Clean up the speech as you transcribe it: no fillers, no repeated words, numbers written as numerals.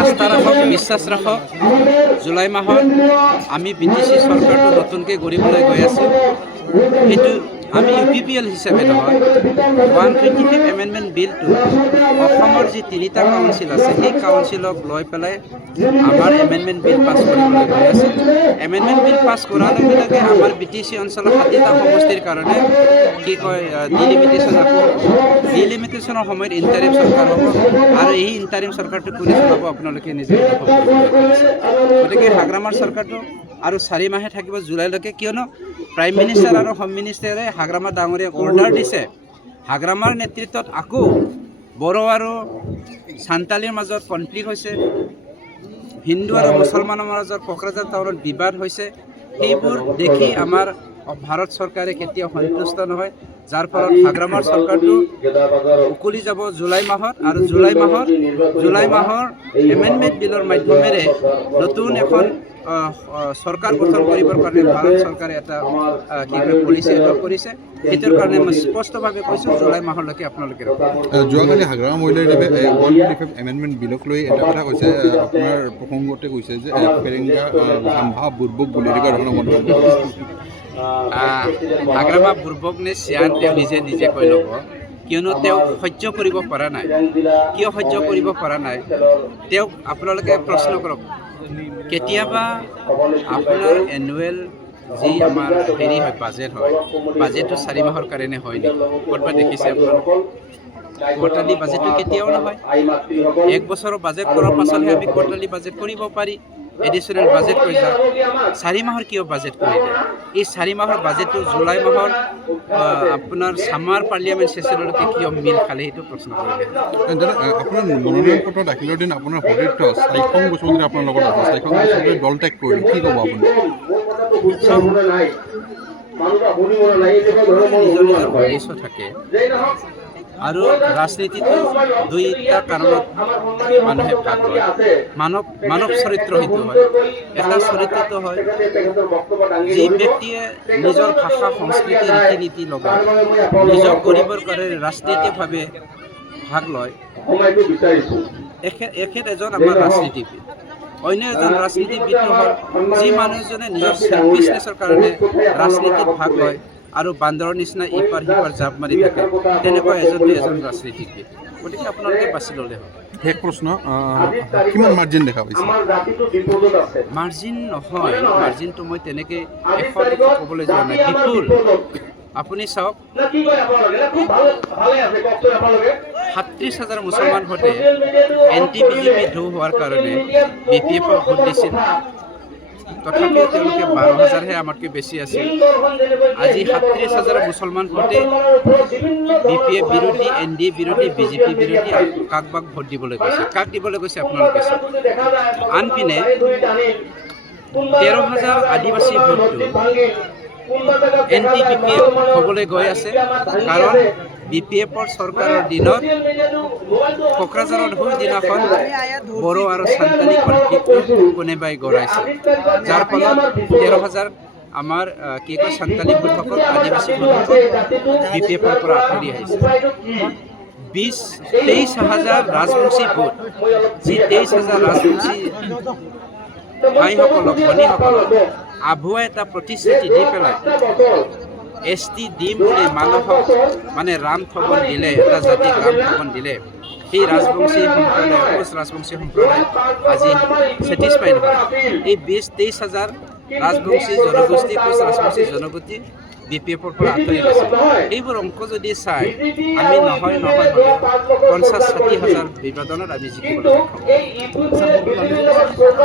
আস্থা ৰাখক, বিশ্বাস ৰাখক। জুলাই মাহত আমি BTC চৰকাৰটো নতুনকৈ গঢ়িবলৈ গৈ আছোঁ। এইটো আমি UPPL হিচাপে নহয়, 125 এমেণ্ডমেণ্ট বিলটো অসমৰ যি 3টা কাউন্সিল আছে, সেই কাউন্সিলক লৈ পেলাই আমাৰ এমেণ্ডমেণ্ট বিল পাছ কৰিবলৈ গৈ আছে। এমেণ্ডমেণ্ট বিল পাছ কৰাৰ লগে লগে আমাৰ BTC অঞ্চলৰ 7টা সমষ্টিৰ কাৰণে কি কয় ডিলিমিটেশ্যন আকৌ ডিলিমিটেশ্যনৰ সময়ত ইণ্টাৰিম চৰকাৰ হ'ব আৰু এই ইণ্টাৰিম চৰকাৰটো কোনে চলাব আপোনালোকে নিজে অনুভৱ কৰিব। গতিকে হাগ্ৰামাৰ চৰকাৰটো আৰু 4 মাহে থাকিব জুলাইলৈকে, কিয়নো প্ৰাইম মিনিষ্টাৰ আৰু হোম মিনিষ্টাৰে হাগ্ৰামা ডাঙৰীয়াক অৰ্ডাৰ দিছে হাগ্ৰামাৰ নেতৃত্বত আকৌ বড়ো আৰু সান্তালীৰ মাজত কনফ্লিক্ট হৈছে, হিন্দু আৰু মুছলমানৰ মাজত কোকৰাঝাৰ টাউনত বিবাদ হৈছে। সেইবোৰ দেখি আমাৰ ভাৰত চৰকাৰে কেতিয়াও সন্তুষ্ট নহয়, যাৰ ফলত হাগ্ৰামাৰ চৰকাৰটো উকলি যাব জুলাই মাহত। আৰু জুলাই মাহৰ এমেণ্ডমেণ্ট বিলৰ মাধ্যমেৰে নতুন এখন চৰকাৰ গঠন কৰিবৰ কাৰণে ভাৰত চৰকাৰে এটা পলিচি এডপ্ট কৰিছে। সেইটোৰ কাৰণে মই স্পষ্টভাৱে কৈছোঁ জুলাই মাহলৈকে আপোনালোকে যোৱাকালি হাগ্ৰামা মহিলা আয়োগে 125 এমেণ্ডমেণ্ট বিলক লৈ এটা কথা কৈছে, আপোনাৰ প্ৰসংগতে কৈছে যে ফেৰেংগা ভাম্ভা বুৰ্বক বুলি এনেকুৱা ধৰণৰ মন্তব্য। হাগ্ৰামা বুৰ্বক নে চিয়ান তেওঁ নিজে কৈ ল'ব, কিয়নো তেওঁ সহ্য কৰিব পৰা নাই। কিয় সহ্য কৰিব পৰা নাই তেওঁক আপোনালোকে প্ৰশ্ন কৰক। কেতিয়াবা আপোনাৰ এনুৱেল যি আমাৰ হেৰি হয় বাজেট হয়, বাজেটটো 4 মাহৰ কাৰণে হয় নেকি? ক'ৰবাত দেখিছে আপোনালোকে? কোৱাৰ্টাৰলি বাজেটটো কেতিয়াও নহয়। 1 বছৰৰ বাজেট কৰাৰ পাছতহে আমি কোৱাৰ্টাৰলি বাজেট কৰিব পাৰি। এডিশ্যনেল বাজেট কৈছা 4 মাহৰ কিয় বাজেট কৰিলে? এই 4 মাহৰ বাজেটটো জুলাই মাহৰ আপোনাৰ ছামাৰ পাৰ্লিয়ামেণ্ট ছেশ্যনলৈকে কিয় মিল খালে, সেইটো প্ৰশ্ন কৰিলে। আপোনাৰ মনোনয়ন পত্ৰ দাখিলৰ দিন আপোনাৰ সতীৰ্থ চাইখং বসুমতাৰী আপোনাৰ লগত আছে, চাইখং বসুমতাৰী দল ত্যাগ কৰিলে, কি ক'ব আপুনি? নিজৰ উদ্দেশ্য থাকে আৰু ৰাজনীতিটো 2টা কাৰণত মানুহে ভাগ লয়। মানৱ চৰিত্ৰ সেইটো হয়। এটা চৰিত্ৰটো হয় যি ব্যক্তিয়ে নিজৰ ভাষা, সংস্কৃতি, ৰীতি নীতি লগায়, নিজক কৰিবৰ কাৰণে ৰাজনীতিকভাৱে ভাগ লয়। এখেত এজন আমাৰ ৰাজনীতিবিদ। অন্য এজন ৰাজনীতিবিদটো হ'ল যি মানুহজনে নিজৰ চেলফিছনেছৰ কাৰণে ৰাজনীতিত ভাগ লয় আৰু বান্দৰৰ নিচিনা ইপাৰ সিপাৰ জাপ মাৰি থাকে, তেনেকুৱা এজন ৰাজনীতিবিদ। গতিকে আপোনালোকে বাছি ল'লে হ'ল। শেষ প্ৰশ্ন, কিমান মাৰ্জিন দেখা পাইছে? মাৰ্জিন নহয়, মাৰ্জিনটো মই তেনেকৈ এশত ক'বলৈ যোৱা নাই, বিপুল। আপুনি চাওক, 37,000 মুছলমান ভোটে NTBJP ঢৌ হোৱাৰ কাৰণে BPF-ক ভোট দিছিল। তথাপিও তেওঁলোকে 12,000হে আমাতকৈ বেছি আছিল। আজি 37,000 মুছলমান ভোটে BPF বিৰোধী, NDA বিৰোধী, BJP বিৰোধী কাক ভোট দিবলৈ গৈছে। কাক দিবলৈ গৈছে আপোনালোকে চাওক। আনপিনে 13,000 আদিবাসী ভোটটো NTBPF হ'বলৈ গৈ আছে, কাৰণ BPF-ৰ চৰকাৰৰ দিনত কোকৰাঝাৰৰ দিনাখন বড়ো আৰু সান্তালী কনফ্লিক্টটো কোনোবাই গঢ়াইছে, যাৰ ফলত 13,000 আমাৰ সান্তালী ভোটসকল, আদিবাসী ভোটসকল BPF-ৰ পৰা আঁতৰি আহিছে। 23,000 ৰাজবংশী ভোট, যি 23,000 ৰাজবংশী ভাইসকলক, ভনীসকলক আভুৱাই এটা প্ৰতিশ্ৰুতি দি পেলাই ST দিম বুলি মানুহক ৰাম ঠগন দিলে, এটা জাতিক ৰাম ঠগন দিলে। সেই ৰাজবংশী সম্প্ৰদায়, কোচ ৰাজবংশী সম্প্ৰদায় আজি ছেটিছফাইড নহয়। এই 23,000 ৰাজবংশী জনগোষ্ঠী, কোচ ৰাজবংশী জনগোষ্ঠী BPF-ৰ পৰা আঁতৰি গৈছে। এইবোৰ অংক যদি চাই আমি নহয় 50-60 হাজাৰ বিভাজনত আমি জিকিবলৈ সক্ষম।